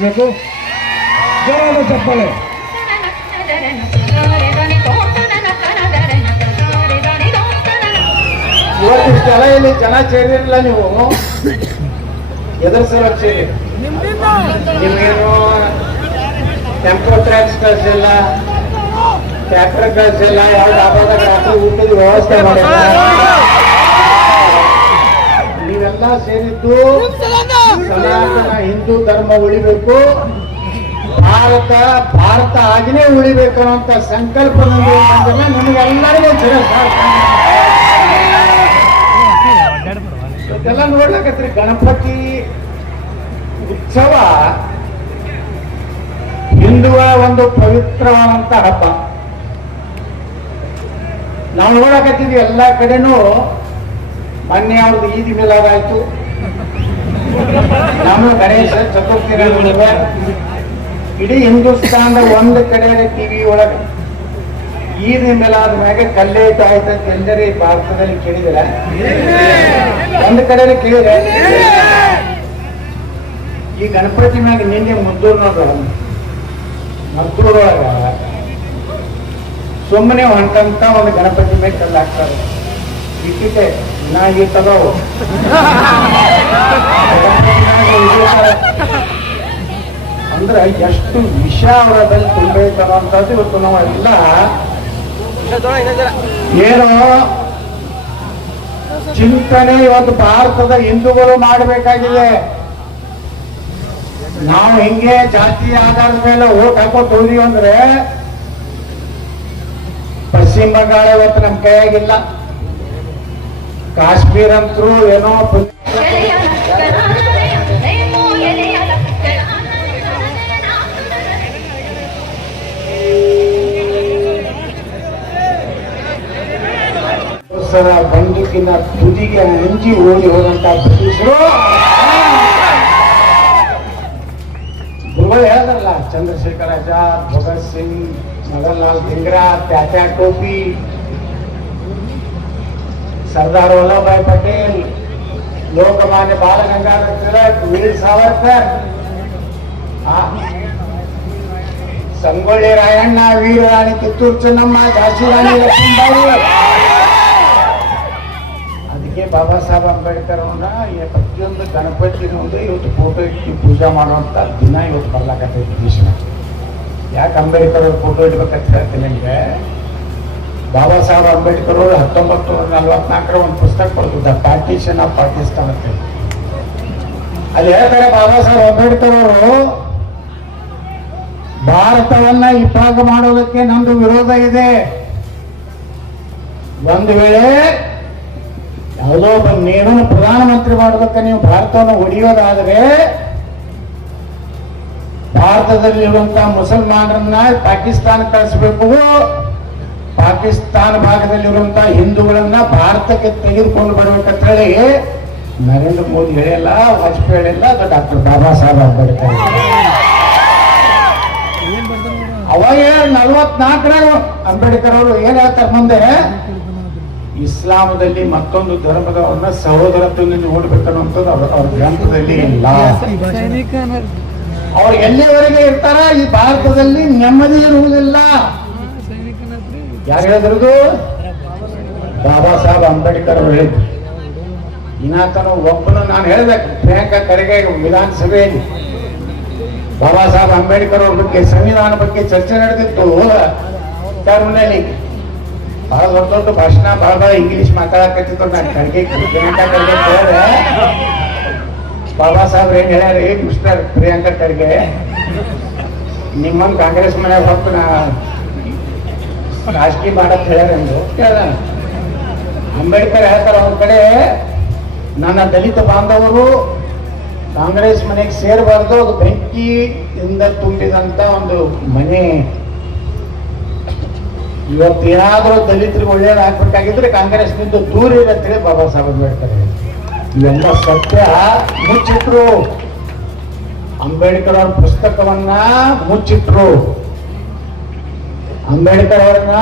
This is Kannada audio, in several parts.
ಸ್ವಾಗತಿಸಬೇಕು ಜೋರಾದ ಚಪ್ಪಾಳೆ. ಇವತ್ತಿಷ್ಟೆಲ್ಲ ಇಲ್ಲಿ ಜನ ಸೇರಿರಲಿಲ್ಲ ನೀವು. ಎದುರು ಸಲಕ್ ಸೇರಿ ನಿಮ್ಗೇನು ಟೆಂಪೋ ಟ್ರ್ಯಾಕ್ಸ್ ಕಳ್ಸಿಲ್ಲ ಟ್ರ್ಯಾಕ್ಟರ್ ಕಳ್ಸಿಲ್ಲ ಯಾವ ಡಾಬಾದಾಗ ರಾತ್ರಿ ಊಟದ ವ್ಯವಸ್ಥೆ ಮಾಡಿಲ್ಲ. ನೀವೆಲ್ಲ ಸೇರಿದ್ದು ಸನಾತನ ಹಿಂದೂ ಧರ್ಮ ಉಳಿಬೇಕು, ಭಾರತ ಭಾರತ ಆಗಿನೇ ಉಳಿಬೇಕು ಅನ್ನೋ ಸಂಕಲ್ಪ ನಮಗೆಲ್ಲರಿಗೂ ಜನ ಇದೆಲ್ಲ ನೋಡ್ಲಕತ್ರಿ, ಗಣಪತಿ ಉತ್ಸವ ಹಿಂದೂಗಳ ಒಂದು ಪವಿತ್ರವಾದಂತ ಹಬ್ಬ. ನಾವು ನೋಡಕತ್ತಿದ್ವಿ ಎಲ್ಲಾ ಕಡೆನೂ ಮೊನ್ನೆ ಅವ್ರದ್ದು ಈದ್ ಮಿಲಾದ್ ಆಯ್ತು. ನಮ್ಮ ಗಣೇಶ ಚತುರ್ಥಿ ನಡೆದಿದೆ. ಇಡೀ ಹಿಂದೂಸ್ತಾನದ ಒಂದು ಕಡೆ ಟಿವಿ ಒಳಗೆ ಈ ಮಿಲಾದ್ ಮ್ಯಾಗೆ ಕಲ್ಲೇ ಆಯ್ತು ಅಂತ ಈ ಭಾರತದಲ್ಲಿ ಕೇಳಿದಿರ. ಒಂದು ಕಡೆ ಕೇಳಿದ್ರೆ ಈ ಗಣಪತಿ ಮ್ಯಾಗ ನಿನ್ನೆ ಮುದ್ದೂರ್ ನೋಡ್ರ ಮದ್ದೂರೊಳಗ ಸುಮ್ಮನೆ ಹೊಂಟಂತ ಒಂದು ಗಣಪತಿ ಮೇಲೆ ಕಲ್ಲು ಹಾಕ್ತಾರೆ. ನಾ ಈ ತಗೋ. ಅಂದ್ರೆ ಎಷ್ಟು ವಿಷ ಅವರದಲ್ಲಿ ತುಂಬೈತಾರ ಅಂತದ್ದು ಇವತ್ತು ನಾವೆಲ್ಲ ಏನೋ ಚಿಂತನೆ ಇವತ್ತು ಭಾರತದ ಹಿಂದೂಗಳು ಮಾಡಬೇಕಾಗಿದೆ. ನಾವು ಹಿಂಗೆ ಜಾತಿ ಆಧಾರದ ಮೇಲೆ ಓಟ್ ಹಾಕೋತ ಹೋದ್ವಿ ಅಂದ್ರೆ ಪಶ್ಚಿಮ ಬಂಗಾಳ ಇವತ್ತು ನಮ್ ಕೈಯಾಗಿಲ್ಲ. ಕಾಶ್ಮೀರ ಅಂತೂ ಏನೋ ಪುಣ್ಯ ಸರ ಬಂದೂಕಿನ ತುದಿಗೆ ಅಂಜಿ ಓಡಿ ಹೋದಂತ ಬ್ರಿಟಿಷರು ಗುರುಗಳು ಹೇಳಿದ್ರಲ್ಲ ಚಂದ್ರಶೇಖರ್ ಆಜಾದ್ ಭಗತ್ ಸಿಂಗ್ ಮದನ್ ಲಾಲ್ ಧಿಂಗ್ರಾ ಟ್ಯಾಟ್ಯಾ ಟೋಪಿ ಸರ್ದಾರ್ ವಲ್ಲಭಾಯ್ ಪಟೇಲ್ ಲೋಕಮಾನ್ಯ ಬಾಲ ಗಂಗಾಧರ ತಿಲಕ್ ವೀರ್ ಸಾವರ್ಕರ್ ಆ, ಸಂಗೊಳ್ಳಿ ರಾಯಣ್ಣ ವೀರರಾಣಿ ಕಿತ್ತೂರು ಚೆನ್ನಮ್ಮ ಝಾನ್ಸಿ ರಾಣಿ ಲಕ್ಷ್ಮೀಬಾಯಿ ಅದಕ್ಕೆ ಬಾಬಾ ಸಾಹೇಬ್ ಅಂಬೇಡ್ಕರ್ ಅವರ ಪ್ರತಿಯೊಂದು ಗಣಪತಿನ ಒಂದು ಇವತ್ತು ಫೋಟೋ ಇಟ್ಟು ಪೂಜೆ ಮಾಡುವಂಥ ದಿನ ಇವತ್ತು ಬರ್ಲಾಕತ್ತೈತಿ ದೇಶನ ಯಾಕೆ ಅಂಬೇಡ್ಕರ್ ಅವ್ರ ಫೋಟೋ ಇಡ್ಬೇಕಂತ ಹೇಳ್ತೀನಿ ನಿಮಗೆ ಬಾಬಾ ಸಾಹೇಬ್ ಅಂಬೇಡ್ಕರ್ ಅವರು ಹತ್ತೊಂಬತ್ತು ನೂರ ನಲ್ವತ್ನಾಲ್ಕರ ಒಂದು ಪುಸ್ತಕ ಬರೆದಿದ್ದ ಪಾರ್ಟಿಷನ್ ಆಫ್ ಪಾಕಿಸ್ತಾನ ಅಂತ. ಅಲ್ಲಿ ಹೇಳ್ತಾರೆ ಬಾಬಾ ಸಾಹೇಬ್ ಅಂಬೇಡ್ಕರ್ ಅವರು, ಭಾರತವನ್ನ ಇಬ್ಬಾಗ ಮಾಡೋದಕ್ಕೆ ನಮ್ದು ವಿರೋಧ ಇದೆ ಒಂದು ವೇಳೆ ಯಾವುದೋ ಒಬ್ಬ ನೀರನ್ನು ಪ್ರಧಾನಮಂತ್ರಿ ಮಾಡೋದಕ್ಕೆ ನೀವು ಭಾರತವನ್ನು ಒಡೆಯೋದಾದರೆ ಭಾರತದಲ್ಲಿರುವಂತಹ ಮುಸಲ್ಮಾನರನ್ನ ಪಾಕಿಸ್ತಾನ ಕಳಿಸ್ಬೇಕು. ಪಾಕಿಸ್ತಾನ ಭಾಗದಲ್ಲಿರುವಂತಹ ಹಿಂದೂಗಳನ್ನ ಭಾರತಕ್ಕೆ ತೆಗೆದುಕೊಂಡು ಬರಬೇಕಂತ ಹೇಳಿ ನರೇಂದ್ರ ಮೋದಿ ಹೇಳಿಲ್ಲ, ವಾಜಪೇಯಿ ಹೇಳಿಲ್ಲ, ಅದು ಡಾಕ್ಟರ್ ಬಾಬಾ ಸಾಹೇಬ್ ಅಂಬೇಡ್ಕರ್ ಅವಾಗ ನಲ್ವತ್ನಾಲ್ಕರಾಗ ಅಂಬೇಡ್ಕರ್ ಅವರು ಏನ್ ಹೇಳ್ತಾರೆ ಮುಂದೆ? ಇಸ್ಲಾಮದಲ್ಲಿ ಮತ್ತೊಂದು ಧರ್ಮದವನ್ನ ಸಹೋದರತ್ವದಿಂದ ನೋಡ್ಬೇಕನ್ನುವಂಥದ್ದು ಅವ್ರ ಅವ್ರ ಗ್ರಂಥದಲ್ಲಿ ಇಲ್ಲ. ಅವ್ರು ಎಲ್ಲಿವರೆಗೆ ಇರ್ತಾರ ಈ ಭಾರತದಲ್ಲಿ ನೆಮ್ಮದಿ ಇರುವುದಿಲ್ಲ. ಯಾರು ಹೇಳಿದ್ರದು? ಬಾಬಾ ಸಾಹೇಬ್ ಅಂಬೇಡ್ಕರ್ ಅವರು ಹೇಳಿದ್ರು. ಇನ್ನಾತನ ಒಬ್ಬನು ನಾನು ಹೇಳ್ಬೇಕು ಪ್ರಿಯಾಂಕಾ ಖರ್ಗೆ ವಿಧಾನಸಭೆಯಲ್ಲಿ. ಬಾಬಾ ಸಾಹೇಬ್ ಅಂಬೇಡ್ಕರ್ ಅವ್ರ ಬಗ್ಗೆ ಸಂವಿಧಾನ ಬಗ್ಗೆ ಚರ್ಚೆ ನಡೆದಿತ್ತು ಟರ್ಮ್ನಲ್ಲಿ ಬಹಳ ದೊಡ್ಡ ದೊಡ್ಡ ಭಾಷಣ, ಬಹಳ ಬಹಳ ಇಂಗ್ಲಿಷ್ ಮಾತಾಡಕತ್ತಿತ್ತು ನಾನು ಖರ್ಗೆ ಪ್ರಿಯಾಂಕಾ ಖರ್ಗೆ ಕೇಳಿದೆ. ಬಾಬಾ ಸಾಹೇಬ್ರು ಏನ್ ಹೇಳ್ಯಾರ ಮಿಸ್ಟರ್ ಪ್ರಿಯಾಂಕಾ ಖರ್ಗೆ, ನಿಮ್ಮನ್ ಕಾಂಗ್ರೆಸ್ ಮನೆಯಾಗ ಹೊತ್ತು ನಾ ರಾಜಕೀಯ ಮಾಡಕ್ ಹೇಳ್ಯಾರ ಎಂದು ಕೇಳ್ದ ಅಂಬೇಡ್ಕರ್ ಹೇಳ್ತಾರ ಅವ್ರ ಕಡೆ, ನನ್ನ ದಲಿತ ಬಾಂಧವರು ಕಾಂಗ್ರೆಸ್ ಮನೆಗೆ ಸೇರಬಾರ್ದು, ಅದು ಬೆಂಕಿಯಿಂದ ತುಂಬಿದಂತ ಒಂದು ಮನೆ ಇವತ್ತು ಏನಾದರೂ ದಲಿತರಿಗೆ ಒಳ್ಳೇದು ಆಗ್ಬೇಕಾಗಿದ್ರೆ ಕಾಂಗ್ರೆಸ್ನಿಂದ ದೂರ ಇರತ್ತೇಳಿ ಬಾಬಾ ಸಾಹೇಬ್ ಅಂಬೇಡ್ಕರ್. ಇವೆಲ್ಲ ಸತ್ಯ. ಮುಚ್ಚಿಟ್ರು. ಅಂಬೇಡ್ಕರ್ ಅವ್ರ ಪುಸ್ತಕವನ್ನ ಮುಚ್ಚಿಟ್ರು. ಅಂಬೇಡ್ಕರ್ ಅವರನ್ನ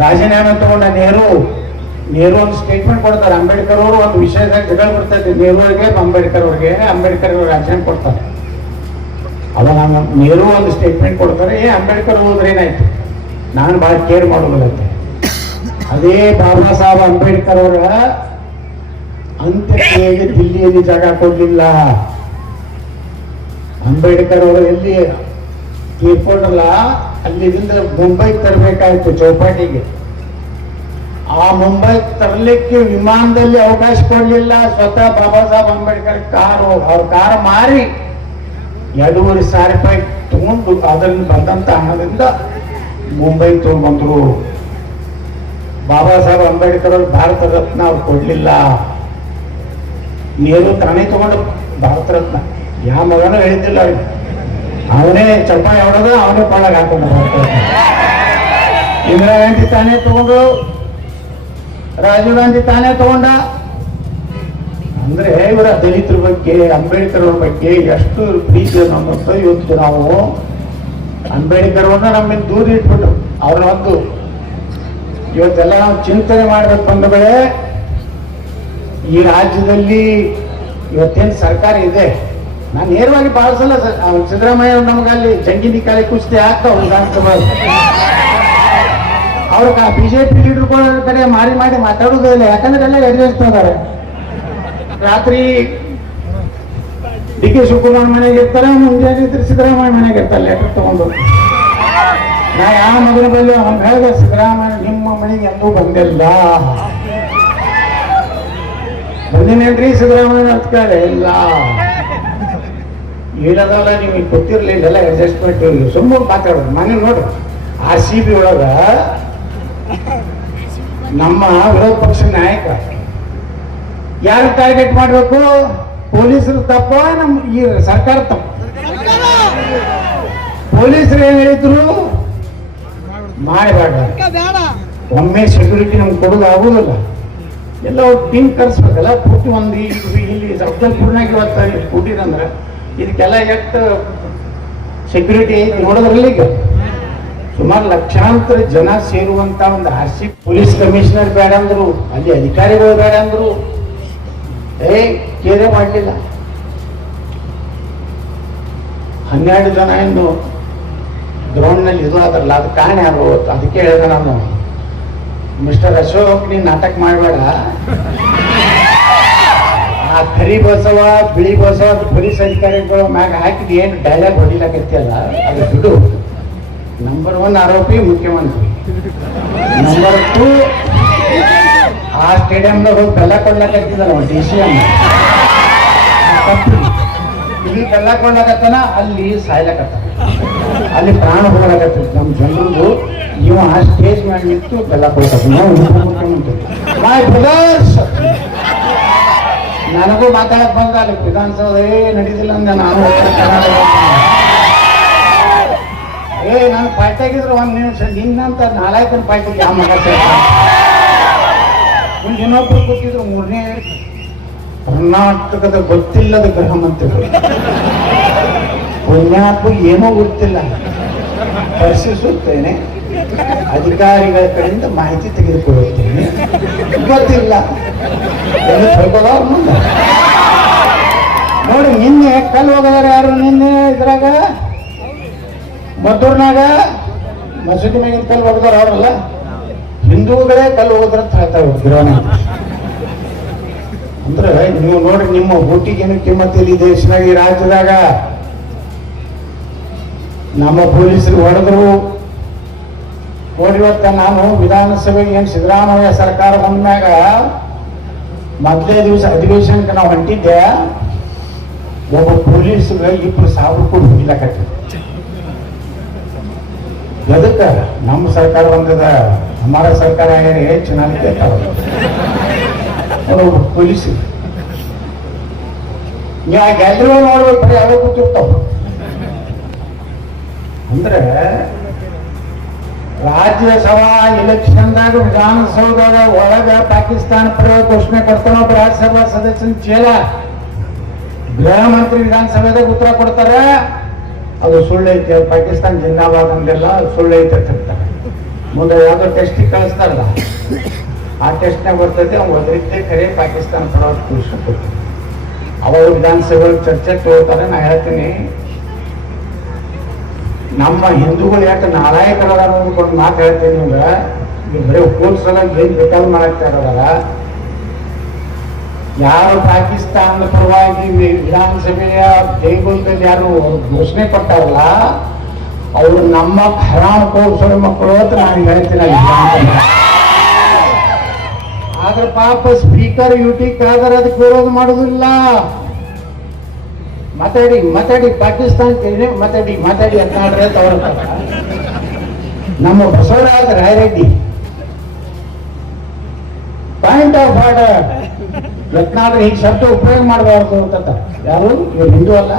ರಾಜೀನಾಮೆ ತಗೊಂಡ ನೆಹರು. ನೆಹರು ಒಂದು ಸ್ಟೇಟ್ಮೆಂಟ್ ಕೊಡ್ತಾರೆ. ಅಂಬೇಡ್ಕರ್ ಅವರು ಒಂದು ವಿಷಯದಾಗ ಜಗಳ ಬರ್ತೈತೆ ನೆಹರು ಅವ್ರಿಗೆ, ಅಂಬೇಡ್ಕರ್ ಅವ್ರಿಗೆ. ಅಂಬೇಡ್ಕರ್ ಅವರು ರಾಜೀನಾಮೆ ಕೊಡ್ತಾರೆ. ಅವಾಗ ನೆಹರು ಒಂದು ಸ್ಟೇಟ್ಮೆಂಟ್ ಕೊಡ್ತಾರೆ. ಏ, ಅಂಬೇಡ್ಕರ್ ಹೋದ್ರೆ ಏನಾಯ್ತು? ನಾನು ಭಾಳ ಕೇರ್ ಮಾಡೋದಿಲ್ಲಂತೆ ಅದೇ ಬಾಬಾ ಸಾಹೇಬ್ ಅಂಬೇಡ್ಕರ್ ಅವರ ಅಂತ್ಯಕ್ರಿಯೆಗೆ ದಿಲ್ಲಿಯಲ್ಲಿ ಜಾಗ ಕೊಡಲಿಲ್ಲ. ಅಂಬೇಡ್ಕರ್ ಅವರು ಎಲ್ಲಿ ತೀರ್ಕೊಂಡ್ರಲ್ಲ ಅಲ್ಲಿಂದ ಮುಂಬೈಗೆ ತರಬೇಕಾಯ್ತು ಚೌಪಾಟಿಗೆ. ಆ ಮುಂಬೈ ತರಲಿಕ್ಕೆ ವಿಮಾನದಲ್ಲಿ ಅವಕಾಶ ಕೊಡಲಿಲ್ಲ. ಸ್ವತಃ ಬಾಬಾ ಸಾಹೇಬ್ ಅಂಬೇಡ್ಕರ್ ಕಾರು, ಅವ್ರ ಕಾರ್ ಮಾರಿ ಎರಡೂವರೆ ಸಾವಿರ ರೂಪಾಯಿ ತಗೊಂಡು ಅದನ್ನು ಬಂದಂತ ಹಣದಿಂದ ಮುಂಬೈ ತಗೊಂಡ್ಬಂದ್ರು ಬಾಬಾ ಸಾಹೇಬ್ ಅಂಬೇಡ್ಕರ್ ಅವ್ರು ಭಾರತ ರತ್ನ ಅವ್ರು ಕೊಡಲಿಲ್ಲ. ನೀರು ತಾನೇ ತಗೊಂಡು ಭಾರತ ರತ್ನ. ಯಾವ ಮಗನೂ ಹೇಳ್ತಿಲ್ಲ ಅವನೇ. ಚಪ್ಪ ಯಾವಡೋದು ಅವನೇ ಕೊಳ್ಳಾಗ ಹಾಕೊಂಡು ಇಂದಿರಾ ಗಾಂಧಿ ತಾನೇ ತಗೊಂಡು, ರಾಜೀವ್ ಗಾಂಧಿ ತಾನೇ ತಗೊಂಡ. ಅಂದ್ರೆ ಇವರ ದಲಿತರ ಬಗ್ಗೆ, ಅಂಬೇಡ್ಕರ್ ಬಗ್ಗೆ ಎಷ್ಟು ಪ್ರೀತಿ ಅನ್ನೋದು ಇವತ್ತು ನಾವು. ಅಂಬೇಡ್ಕರ್ ನಮ್ಮಿಂದ ದೂರ ಇಟ್ಬಿಟ್ಟು ಅವ್ರ ಒಂದು, ಇವತ್ತೆಲ್ಲ ನಾವು ಚಿಂತನೆ ಮಾಡ್ಬೇಕು ಬೇಳೆ ಈ ರಾಜ್ಯದಲ್ಲಿ ಇವತ್ತೇನು ಸರ್ಕಾರ ಇದೆ? ನಾನು ನೇರವಾಗಿ ಭಾಳ ಸಲ ಸಿದ್ದರಾಮಯ್ಯ ಅವ್ರು ನಮ್ಗೆ ಅಲ್ಲಿ ಜಂಗಿನಿ ಕಾಲಿ ಕುಸ್ತಿ ಆಗ್ತಾವ ವಿಧಾನಸಭಾ ಅವ್ರ ಬಿಜೆಪಿ ಲೀಡರ್ಗಳ ಕಡೆ ಮಾರಿ ಮಾಡಿ ಮಾತಾಡೋದಿಲ್ಲ ಯಾಕಂದ್ರೆ ಎಲ್ಲ ಎದುರಿಸ್ತಿದ್ದಾರೆ ರಾತ್ರಿ ಡಿ ಕೆ ಶಿವಕುಮಾರ್ ಮನೆಗೆ ಇರ್ತಾರೆ ಮುಂಜಾನೆ ಇದ್ರೆ ಸಿದ್ದರಾಮಯ್ಯ ಮನೆಗೆ ಇರ್ತಾರೆ ಲೆಟರ್ ತಗೊಂಡು. ನಾ ಯಾವ ಮಗನ ಬಲ್ಲಿ ಅವ್ನು ಹೇಳಿದೆ, ಸಿದ್ದರಾಮಯ್ಯ ನಿಮ್ಮ ಮನೆಗೆ ಎಂದೂ ಬಂದಿಲ್ಲ. ಬಂದಿನೇನ್ರಿ ಸಿದ್ದರಾಮಯ್ಯ ಅಂತ ಕೇಳಿ, ಇಲ್ಲ. ಏನದಲ್ಲ ನಿಮಗೆ ಗೊತ್ತಿರಲಿಲ್ಲ ಎಲ್ಲ ಅಡ್ಜಸ್ಟ್ಮೆಂಟ್ ಸುಮ್ಮನೆ ಮಾತಾಡೋದು ಮನೆ ನೋಡ್ರಿ ಆ ಸಿ ಬಿ ಒಳಗ ನಮ್ಮ ವಿರೋಧ ಪಕ್ಷ ನಾಯಕ, ಯಾರು ಟಾರ್ಗೆಟ್ ಮಾಡಬೇಕು? ಪೊಲೀಸರು ತಪ್ಪ ನಮ್ಮ ಈ ಸರ್ಕಾರ ತಪ್ಪ. ಪೊಲೀಸರು ಏನ್ ಹೇಳಿದ್ರು? ಮಾಡಬೇಡ ಒಮ್ಮೆ ಸೆಕ್ಯೂರಿಟಿ ನಮ್ಗೆ ಕೊಡೋದು ಆಗೋದಿಲ್ಲ. ಎಲ್ಲ ಟೀಮ್ ಕರ್ಸ್ಬೇಕಲ್ಲ, ಪೂರ್ತಿ ಒಂದು ಇಲ್ಲಿ ಅಫ್ಜಲ್ಪುರ್ನಾಗ ಇವತ್ತು ಕೊಟ್ಟಿರಂದ್ರೆ ಇದಕ್ಕೆಲ್ಲ ಎಷ್ಟು ಸೆಕ್ಯೂರಿಟಿ ಐತಿ ನೋಡೋದ್ರಲ್ಲಿ ಈಗ. ಸುಮಾರು ಲಕ್ಷಾಂತರ ಜನ ಸೇರುವಂತ ಒಂದು ಆರ್ ಸಿ ಪೊಲೀಸ್ ಕಮಿಷನರ್ ಬೇಡ ಅಂದ್ರು, ಅಲ್ಲಿ ಅಧಿಕಾರಿಗಳು ಬೇಡ ಅಂದ್ರು ಏ ಕೇರೆ ಮಾಡಲಿಲ್ಲ. ಹನ್ನೆರಡು ಜನ ಎಂದು ಗ್ರೌಂಡ್ನಲ್ಲಿ ಇದು ಆದ್ರಲ್ಲ ಅದು ಕಾರಣ ಯಾರು ಅದಕ್ಕೆ ಹೇಳಿದೆ ನಾನು. ಮಿಸ್ಟರ್ ಅಶೋಕ್, ನೀನು ನಾಟಕ ಮಾಡಬೇಡ. ಆ ಕರಿ ಬಸವ, ಬಿಳಿ ಬಸವ, ಬರೀ ಅಧಿಕಾರಿಗಳು ಮ್ಯಾಗ ಹಾಕಿದ ಏನು ಡೈಲಾಗ್ ಹೊಡಿಲಕತ್ತಿಯಲ್ಲ, ಅದು ಬಿಡು. ನಂಬರ್ ಒನ್ ಆರೋಪಿ, ಮುಖ್ಯಮಂತ್ರಿ. ನಂಬರ್ ಟೂ ಆ ಸ್ಟೇಡಿಯಂದಾಗ ಹೋಗಿ ಬೆಲ್ಲ ಕೊಡ್ಲಕತ್ತಿದಲ್ಲ ಡಿ ಸಿ ಇಲ್ಲಿ ಬೆಲ್ಲ ಕೊಡ್ಲಕತ್ತನ ಅಲ್ಲಿ ಸಾಯ್ಲಕತ್ತ ಅಲ್ಲಿ ಪ್ರಾಣ ಹೋಗಲಾಗತ್ತೆ ನಮ್ಮ ಜನರು ಇವ ಆ ಸ್ಟೇಜ್ ಮೇಲೆ ನಿಂತು ಬೆಲ್ಲ ಕೊಡ್ತಾರೆ ಮೈ ನನಗೂ ಮಾತಾಡಕ್ ಬಂದ ಅಲ್ಲಿ ವಿಧಾನಸೌಧ ಏ ನಡೀತಿಲ್ಲ ಅಂದೆ ನಾನು. ಏ, ನಾನು ಪಾರ್ಟಿಯಾಗಿದ್ರೆ ಒಂದ್ ನಿಮಿಷ ನಿನ್ನಂತ ನಾಲ್ಕು ಪಾರ್ಟಿಗೆ ಯಾವ ಮಗ? ಇನ್ನೊಬ್ರು ಕೂತಿದ್ರು, ಮೂರನೇ ಕರ್ನಾಟಕದ ಗೊತ್ತಿಲ್ಲದ ಗೃಹ ಮಂತ್ರಿಗಳು. ಪುಣ್ಯಾತ್ಮ ಏನೋ ಗೊತ್ತಿಲ್ಲ. ಪರಿಶೀಲಿಸುತ್ತೇನೆ, ಅಧಿಕಾರಿಗಳ ಕಡೆಯಿಂದ ಮಾಹಿತಿ ತೆಗೆದುಕೊಳ್ಳುತ್ತೇನೆ. ಗೊತ್ತಿಲ್ಲ. ನೋಡಿ, ನಿನ್ನೆ ಕಲ್ಲು ಹೋಗದಾರ ಯಾರು? ನಿನ್ನೆ ಇದ್ರಾಗ? ಮದ್ದೂರ್ನಾಗ? ಮಸೂದಿ ಮ್ಯಾಗಿನ ಕಲ್ಲು ಹೋಗದಾರ ಅವರಲ್ಲ ಹಿಂದೂಗಳೇ ಕಲ್ಲು ಹೋದ್ರೆ ಹೇಳ್ತಾರೆ ಗಿರೋಣ. ಅಂದ್ರೆ ನೀವು ನೋಡಿ ನಿಮ್ಮ ಹುಟ್ಟಿಗೇನು ಕಿಮ್ಮತ್ತಿಲ್ಲ ಈ ದೇಶದಾಗ ಈ ರಾಜ್ಯದಾಗ. ನಮ್ಮ ಪೊಲೀಸರು ಹೊಡೆದ್ರು. ನೋಡಿವತ್ತ ನಾನು ವಿಧಾನಸಭೆಗೆ ಏನು ಸಿದ್ದರಾಮಯ್ಯ ಸರ್ಕಾರ ಬಂದಾಗ ಮೊದಲೇ ದಿವಸ ಅಧಿವೇಶನಕ್ಕೆ ನಾವು ಹೊಂಟಿದ್ದೆ. ಒಬ್ಬ ಪೊಲೀಸ್ಗೆ ಇಬ್ಬರು ಸಾವಿರ ಕೂಡ ಹೊಡಿಲಕತ್ತಿ ಎದಕ್ಕ? ನಮ್ಮ ಸರ್ಕಾರ ಬಂದದ. ಹಮಾರ ಸರ್ಕಾರ ಏ ಚೆನ್ನಾಗಿದೆ ಅವರು ಪೊಲೀಸ್ ನೀವು ಆ ಗ್ಯಾಲರಿ ನೋಡ್ಬೇಕು ಬರೀ ಅವೇ ಕೂತಿರ್ತಾವ ಅಂದ್ರೆ ರಾಜ್ಯಸಭಾ ಎಲೆಕ್ಷನ್ದಾಗ ವಿಧಾನಸೌಧದ ಒಳಗ ಪಾಕಿಸ್ತಾನ ಪರ ಘೋಷಣೆ ಕೊಡ್ತಾನ ಒಬ್ಬ ರಾಜ್ಯಸಭಾ ಸದಸ್ಯನ ಚೇಲ ಗೃಹ ಮಂತ್ರಿ ವಿಧಾನಸಭೆದಾಗ ಉತ್ತರ ಕೊಡ್ತಾರೆ ಅದು ಸುಳ್ಳೈತೆ ಪಾಕಿಸ್ತಾನ ಜಿಂದಾಬಾದ್ ಅಂದೆಲ್ಲ ಅದು ಸುಳ್ಳೈತೆ ಅಂತ ಹೇಳ್ತಾರೆ. ಮುಂದೆ ಯಾವುದೋ ಟೆಸ್ಟ್ ಕಳಿಸ್ತಾರಲ್ಲ, ಆ ಟೆಸ್ಟ್ನಾಗ ಬರ್ತೈತೆ, ಅವ್ನು ಒದರಿದ್ದೆ ಕರೆ ಪಾಕಿಸ್ತಾನ ಪರ ಖುಷಿ ಅವಾಗ ವಿಧಾನಸಭೆ ಚರ್ಚೆ ತಗೋತಾರೆ ನಾ ಹೇಳ್ತೀನಿ, ನಮ್ಮ ಹಿಂದೂಗಳು ಯಾಕೆ ನಾಲಾಯಕರದಾರ ಅಂದ್ಕೊಂಡು ಮಾತು ಹೇಳ್ತೀನಿ ನಿಮ್ಗೆ? ಈಗ ಬರೀ ರಿಟರ್ನ್ ಏನ್ ಬೇಕಾದ್ರೂ ಮಾಡಕ್ತಾ ಇರೋದಾರ ಯಾರು ಪಾಕಿಸ್ತಾನದ ಪರವಾಗಿ ವಿಧಾನಸಭೆಯ ಜೈಗುಂಟಲ್ಲಿ ಯಾರು ಘೋಷಣೆ ಕೊಟ್ಟಾರಲ್ಲ ಅವರು ನಮ್ಮ ಹರಾಮ್ ಕೋಸರ ಮಕ್ಕಳು ಅಂತ ನಾನು ಹೇಳ್ತೀನಿ. ಆದ್ರೆ ಪಾಪ ಸ್ಪೀಕರ್ ಯೂಟಿ ಕಾದರ್ ಅದಕ್ಕೆ ವಿರೋಧ ಮಾಡೋದಿಲ್ಲ. ಮಾತಾಡಿ ಮಾತಾಡಿ, ಪಾಕಿಸ್ತಾನ ಮಾತಾಡಿ ಮಾತಾಡಿ ಅಂತ ಮಾಡ್ರೆ ಹತ್ರ. ನಮ್ಮ Basavaraj Rayareddy. Point of order ಯತ್ನಾದ್ರೆ ಈ ಶಬ್ದ ಉಪಯೋಗ ಮಾಡಬಾರ್ದು ಅಂತ ಯಾರು? ಇವ್ರು ಹಿಂದೂ ಅಲ್ಲ.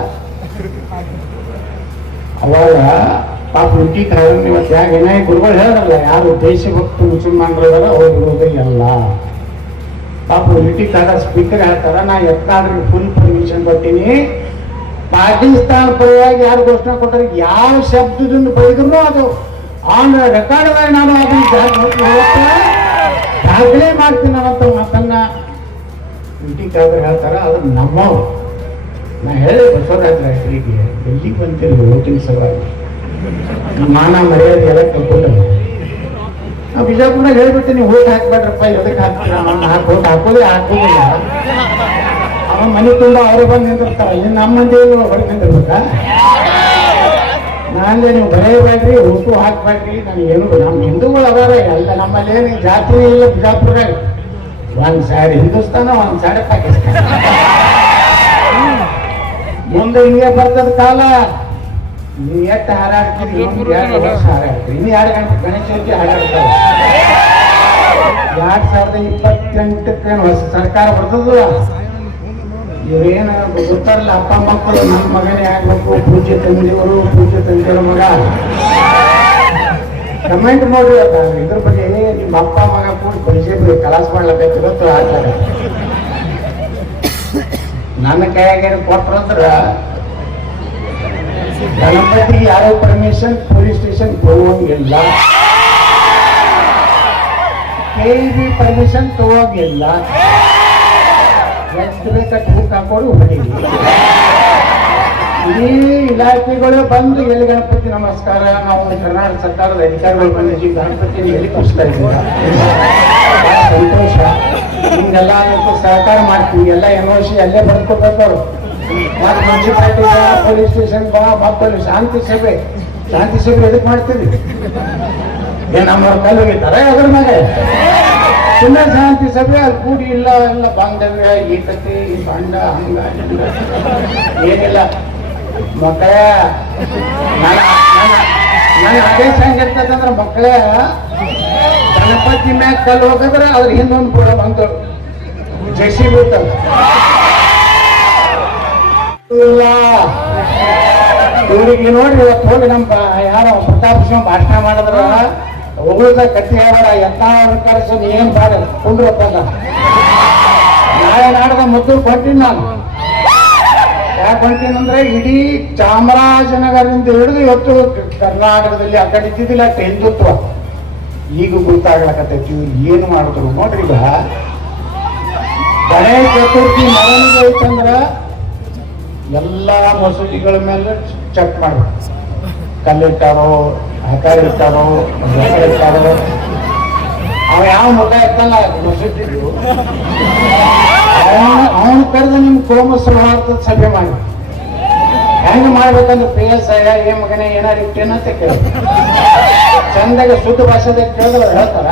ಅವಾಗ ಪಾಪ ಹುಟ್ಟಿ ಕಾರಣ ಇವತ್ತು ಯಾಕೆ ವಿನಾಯಕ ಗುರುಗಳು ಹೇಳಲ್ಲ ಯಾರು ದೇಶಭಕ್ತ ಮುಸಲ್ಮಾನರು ಇದಾರ ಅವ್ರ ವಿರೋಧ ಎಲ್ಲ ಪಾಪ ಕಾದ ಸ್ಪೀಕರ್ ಹೇಳ್ತಾರ, ನಾ ಎತ್ತಾದ್ರೂ ಫುಲ್ ಪರ್ಮಿಷನ್ ಕೊಟ್ಟಿನಿ ಪಾಕಿಸ್ತಾನ ಪರವಾಗಿ ಯಾರು ಘೋಷಣೆ ಕೊಟ್ಟರೆ, ಯಾವ ಶಬ್ದದಿಂದ ಬೈದ್ರು ಅದು. ಆನ್ ರೆಕಾರ್ಡ್ ನಾನು ಅದನ್ನ ದಾಖಲೆ ಮಾಡ್ತೀನಿ ಅನ್ನೋ ಮಾತನ್ನ. ಹುಟ್ಟಿ ಕಾದ್ರೆ ಹೇಳ್ತಾರ, ಅದು ನಮ್ಮವ್ರು ನಾ ಹೇಳಿ ಬಸವರಾಜ ರಾಯರಿಗೆ ಎಲ್ಲಿಗೆ ಬಂತಿಲ್ಲ ಓಟಿನ ಈ ಮಾನ ಮರ್ಯಾದೆ ಎಲ್ಲ ಕಳ್ಕೊಂಡು ನಾವು ಬಿಜಾಪುರ ಹೇಳ್ಬಿಡ್ತೀನಿ ಓಟ್ ಹಾಕ್ಬೇಡ್ರಪ್ಪ ಎದಕ್ಕೆ ಹಾಕ್ತೀರ? ಹಾಕಿ ಹಾಕೋದೇ ಹಾಕೋದಿಲ್ಲ ಅವ ಮನೆ ತುಂಬ ಅವರೇ ಬಂದು ನಿಂತಿರ್ತಾರ. ಇನ್ನು ನಮ್ಮ ಮಂದಿ ಹೊರಗೆ ನಿಂತಿರ್ಬೇಕಾ? ನಾನೇ ನೀವು ಬರೆಯಬೇಡ್ರಿ ಉಪ್ಪು ಹಾಕ್ಬೇಡ್ರಿ ನಾನು ಏನು ನಮ್ಮ ಹಿಂದೂಗಳು ಅದಾರ, ಎಲ್ಲ ನಮ್ಮಲ್ಲಿ ಏನು ಜಾತ್ರೆ ಇಲ್ಲ ಬಿಜಾಪುರದಾಗ. ಒಂದು ಸೈಡ್ ಹಿಂದೂಸ್ತಾನ, ಒಂದ್ ಸೈಡ್ ಪಾಕಿಸ್ತಾನ. ಮುಂದೆ ಹಿಂಗೆ ಬರ್ತದ ಕಾಲ. ನೀ ಎಷ್ಟು ಹಾರಾಡ್ತೀರಿ ಎರಡು ವರ್ಷ ಹಾರಾಡ್ತೀರಿ. ಇನ್ನು ಎರಡು ಗಂಟೆ ಗಣೇಶ ಚೌತಿ ಹಾರಾಡ್ತಾರೆ. ಎರಡ್ ಸಾವಿರದ ಇಪ್ಪತ್ತೆಂಟಕ್ಕೆ ಹೊಸ ಸರ್ಕಾರ ಬರ್ತದ ಇವ್ರೇನು ಗೊತ್ತಾರಲ್ಲ ಅಪ್ಪ ಮಕ್ಕಳು ನಮ್ಮ ಮಗನೇ ಆಗ್ಬೇಕು ಪೂಜೆ ತಂದೆಯವರು ಪೂಜೆ ತಂದೆಯವರ ಮಗ. ಕಮೆಂಟ್ ನೋಡಿ ಇದ್ರ ಬಗ್ಗೆ ನಿಮ್ಮ ಅಪ್ಪ ಮಗ ಕೂಡ ಬಿಜೆಪಿ ಕಲಾಸ್ ಮಾಡ್ಲಬೇಕಿರತ್ತು ಆಗ್ತಾರೆ ನನ್ನ ಕೈಯಾಗ ಕೊಟ್ರಂದ್ರ ಗಣಪತಿ ಯಾರೋ ಪರ್ಮಿಷನ್ ಪೊಲೀಸ್ ಸ್ಟೇಷನ್ ಹೋಗೋಂಗಿಲ್ಲ ಕೆ ಪರ್ಮಿಷನ್ ತಗೋಂಗಿಲ್ಲ. ಎಷ್ಟು ಬೇಕಟ್ಟು ಹೂಕ್ ಹಾಕೋರು ಹೊಡೀರಿ ಇಡೀ ಇಲಾಖೆಗಳು ಬಂದು ಎಲ್ಲಿ ಗಣಪತಿ ನಮಸ್ಕಾರ, ನಾವು ಕರ್ನಾಟಕ ಸರ್ಕಾರದ ಅಧಿಕಾರಿಗಳು ಬಂದಿದ್ದೀವಿ ಗಣಪತಿ ಎಲ್ಲಿ ಕೂರಿಸ್ತಾ ಇದ್ದೀವಿ ಸಂತೋಷ. ಅದಕ್ಕೆ ಸಹಕಾರ ಮಾಡ್ತೀವಿ. ಎಲ್ಲ ಎನ್ ಸಿ ಅಲ್ಲೇ ಬರ್ಕೊಬೇಕು ಅವ್ರು ಮತ್ತೆ ಮುನ್ಸಿಪಾಲಿಟಿ ಪೊಲೀಸ್ ಸ್ಟೇಷನ್ ಬಾ ಮಕ್ಕಳು ಶಾಂತಿ ಸಭೆ. ಶಾಂತಿ ಸಭೆ ಎದಕ್ಕೆ ಮಾಡ್ತೀವಿ ಏ, ನಮ್ಮ ಕಲ್ಲು ಹೋಗಿದ್ದಾರೆ ಅದ್ರ ಮೇಲೆ. ಸುಮ್ಮನೆ ಶಾಂತಿ ಸಭೆ, ಅಲ್ಲಿ ಕೂಡಿ ಇಲ್ಲ, ಎಲ್ಲ ಬಾಂಧವ್ಯ, ಏಕತೆ ಬಾಂಡ ಹಂಗ ಏನಿಲ್ಲ. ಮಕ್ಕಳ ನಾನು ನನ್ನ- ನನ್ನ ಆದೇಶ ಹೆಂಗಿರ್ತದಂದ್ರೆ ಮಕ್ಕಳೇ ಗಣಪತಿ ಮ್ಯಾಗ ಕಲ್ಲು ಹೋಗಿದ್ರೆ ಅದ್ರ ಹಿಂದೊಂದು ಕೂಡ ಒಂದು ಜಸಿ ಬೀಳ್ತದ ಇಲ್ಲ ಇವ್ರಿಗೆ ನೋಡ್ರಿ ಇವತ್ತು ಹೋಗಿ ನಮ್ಮ ಯಾರ ಪ್ರತಾಪ್ ಸಿಂಹ ಭಾಷಣ ಮಾಡಿದ್ರ. ಉಗುಳ್ದ ಕಟ್ಟಿ ಹೇಳ ಎಂತ ಕರೆಸಿ ಏನ್ ಬಾಡ ಕುಂಡ್ರಪ್ಪ. ನಾಳೆ ನಾಡದ ಮುದ್ದು ಕೊಟ್ಟಿನಿ ನಾನು. ಯಾಕೆ ಹೊಂಟೀನಂದ್ರೆ ಇಡೀ ಚಾಮರಾಜನಗರದಿಂದ ಹಿಡಿದು ಇವತ್ತು ಕರ್ನಾಟಕದಲ್ಲಿ ಆ ಕಡೆ ಇದ್ದಿದ್ದಿಲ್ಲ ಹಿಂದುತ್ವ ಈಗ ಗೊತ್ತಾಗ್ಲಕತ್ತೈತಿ ಇವ್ರು ಏನು ಮಾಡಿದ್ರು ನೋಡ್ರಿ ಈಗ. ಗಣೇಶ ಚತುರ್ಥಿ ಮೆರವಣಿಗೆ ಎಲ್ಲಾ ಮಸೂದಿಗಳ ಮೇಲೆ ಚೆಕ್ ಮಾಡಿ. ಕಲ್ಲಿಟ್ಟಾರೋ ಹಕಾರ ಇರ್ತಾರೋ ಇರ್ತಾರೋ ಅವ ಯಾವ ಮುಖ ಇರ್ತಲ್ಲ ಮಸೂದಿದು ಅವನು ಕರೆದ ನಿಮ್ ಕೋಮ ಸೌಹಾರ್ದ ಸಭೆ ಮಾಡಿ. ಹೆಂಗ್ ಮಾಡ್ಬೇಕಂದ್ರೆ ಪಿ ಎಸ್ ಐ ಏ ಮಗನೇ ಏನಾರು ಇಟ್ಟೇನಂತ ಕೇಳ. ಚಂದಾಗ ಶುದ್ಧ ಭಾಷೆದಾಗ ಕೇಳಿದ್ರೆ ಹೇಳ್ತಾರ.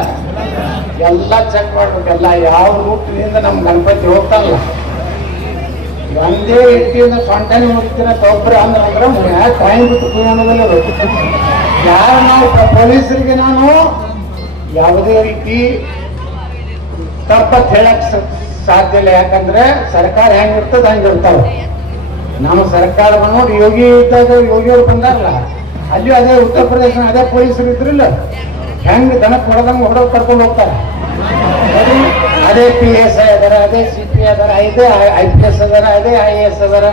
ಎಲ್ಲ ಚೆಕ್ ಮಾಡ್ಬೇಕು, ಎಲ್ಲ ಯಾವ ರೂಟ್ನಿಂದ ನಮ್ ಗಣಪತಿ ಹೋಗ್ತಾರಲ್ಲ ಒಂದೇ ಇಟ್ಟಿಂದ ಸೊಂಟನೆ ಮುಗಿತೀರ ತೊಬ್ಬರ ಅಂದ್ರೆ ಅಂದ್ರೆ ಟೈಮ್ ಬಿಟ್ಟು ಕುಯ್ಯೋಣದಲ್ಲ ಯಾರು ನಾವು ಪೊಲೀಸರಿಗೆ ನಾನು ಯಾವುದೇ ರೀತಿ ತಪ್ಪ ಹೇಳಕ್ ಸಾಧ್ಯ ಇಲ್ಲ. ಯಾಕಂದ್ರೆ ಸರ್ಕಾರ ಹೆಂಗಿರ್ತದ ಹಂಗಿರ್ತಾವ ನಮ್ಮ ಸರ್ಕಾರ ನೋಡಿ ಯೋಗಿ ಇದ್ದಾಗ ಯೋಗಿಯವ್ರು ಬಂದಾರಲ್ಲ, ಅಲ್ಲಿ ಅದೇ ಉತ್ತರ ಪ್ರದೇಶ, ಅದೇ ಪೊಲೀಸರು ಇದ್ರಲ್ಲ, ಹೆಂಗ್ ದನಕ್ಕೆ ಹೊಡೆದಂಗೆ ಹೊಡೆದು ಕರ್ಕೊಂಡು ಹೋಗ್ತಾರೆ. ಅದೇ ಪಿ ಎಸ್ ಐ ಅದಾರ, ಅದೇ ಸಿ ಪಿ ಅದಾರ, ಅದೇ ಐ ಪಿ ಎಸ್ ಅದಾರ, ಅದೇ ಐ ಎ ಎಸ್ ಅದಾರ.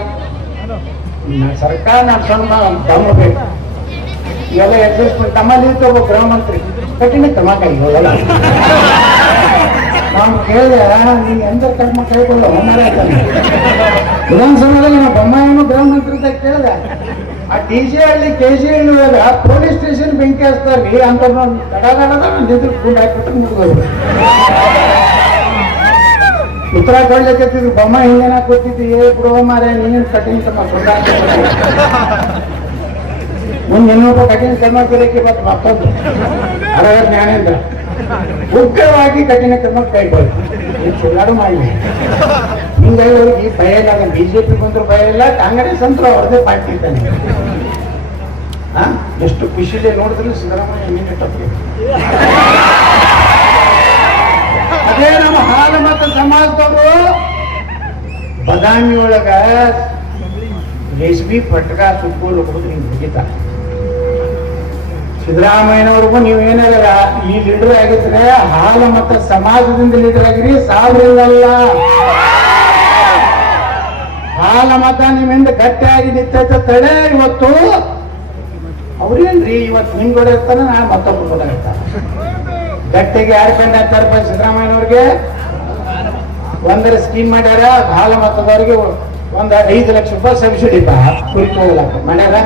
ಸರ್ಕಾರ ನಡ್ಸೋಣ ದಮ್ಮ ಬೇಕು. ಇವೆಲ್ಲ ಅಡ್ಜಸ್ಟ್ಮೆಂಟ್ ತಮ್ಮಲ್ಲಿ ಒಬ್ಬ ಗೃಹ ಮಂತ್ರಿ. ಕಠಿಣ ಕ್ರಮ ಕೈಗೊಳ್ಳಲ್ಲ ನಾವು ಕೇಳಿದೆ ನೀ ಎಂದ ಕರ್ಮ ಕೈಗೊಳ್ಳ ಹೊನ್ನಾರ ವಿಧಾನಸಭೆಯಲ್ಲಿ ನಮ್ಮ ಬೊಮ್ಮಾಯಿನು ಗೃಹ ಮಂತ್ರಿ ಕೇಳಿದೆ, ಆ D J Halli K G Halli police station ಬೆಂಕಿ ಹಚ್ತಾರ್ರಿ ಅಂತ ದಡ ದಡದ ನಿಂತು ಗುಂಡು ಹಾಕ್ಬಿಟ್ಟು ಮುಗಿದೋರು ಉತ್ತರ ಕೊಡ್ಲಿಕ್ಕತ್ತಿದ್ರು ಬೊಮ್ಮ ಹಿಂಗೇನ ಕೂತಿದ್ದಿ ಏ ಬಿಡುವ ಮಾರೇ ನೀನು ತಮ್ಮ ಕ್ರಮ ಮುಂದೆ ಇನ್ನೊಬ್ಬ ಕಠಿಣ ಕ್ರಮ ಕಲಿಕೆ ಮತ್ತು ಮತ್ತೊಂದು ಅರಗ ಜ್ಞಾನೇಂದ್ರ ಉಗ್ರವಾಗಿ ಕಠಿಣ ಕ್ರಮ ಕೈಗೊಳ್ಳಿ ಇದು ಸುಳ್ಳಾಡು ಮಾಡಿ ಹಿಂಗಾಗಿ ಅವ್ರಿಗೆ ಭಯ ಇಲ್ಲ ಬಿಜೆಪಿ ಬಂದ್ರು ಭಯ ಇಲ್ಲ ಕಾಂಗ್ರೆಸ್ ಅಂತೂ ಅವ್ರದೇ ಪಾರ್ಟಿ ಇದ್ದಾನೆ ಹಾ ಎಷ್ಟು ಖುಷಿಲೆ ನೋಡಿದ್ರು ಸಿದ್ದರಾಮಯ್ಯ ಹಿಂಗೆ ತಪ್ಪು ಅದೇ ನಮ್ಮ ಹಾಲು ಮತ್ತು ಸಮಾಜದವರು ಬದಾಮಿ ಒಳಗ ರೇಷ್ಮಿ ಪಟ್ಕ ಸುತ್ತೂರು ಹೋದ್ರೆ ಹಿಂಗೆ ಮುಗಿತಾರೆ ಸಿದ್ದರಾಮಯ್ಯನವ್ರಿಗೂ ನೀವು ಏನಾರ ಈ ಲೀಡರ್ ಆಗಿದ್ರೆ ಹಾಲು ಮತ್ತು ಸಮಾಜದಿಂದ ಲೀಡರ್ ಆಗಿರಿ ಸಾವಿರಲ್ಲ ಹಾಲ ಮತ ನಿಮ್ಮಿಂದ ಗಟ್ಟಿಯಾಗಿ ನಿಂತೈತೆ ತಡೆ ಇವತ್ತು. ಅವ್ರೇನ್ರಿ, ಇವತ್ತು ಇರ್ತಾರ ನಾನು ಮತ್ತೊಬ್ಬ ಕೂಡ ಇರ್ತಾರ ಗಟ್ಟಿಗೆ ಯಾರು ಕಂಡ ಹಾಕ್ತಾರಪ್ಪ ಸಿದ್ದರಾಮಯ್ಯನವ್ರಿಗೆ? ಒಂದರ ಸ್ಕೀಮ್ ಮಾಡ್ಯಾರ, ಹಾಲ ಮತದವ್ರಿಗೆ ಒಂದ್ ಐದು ಲಕ್ಷ ರೂಪಾಯಿ ಸಬ್ಸಿಡಿ ಕುರಿತು ಹೋಗ್ಲಾಕ ಮಾಡ್ಯಾರ?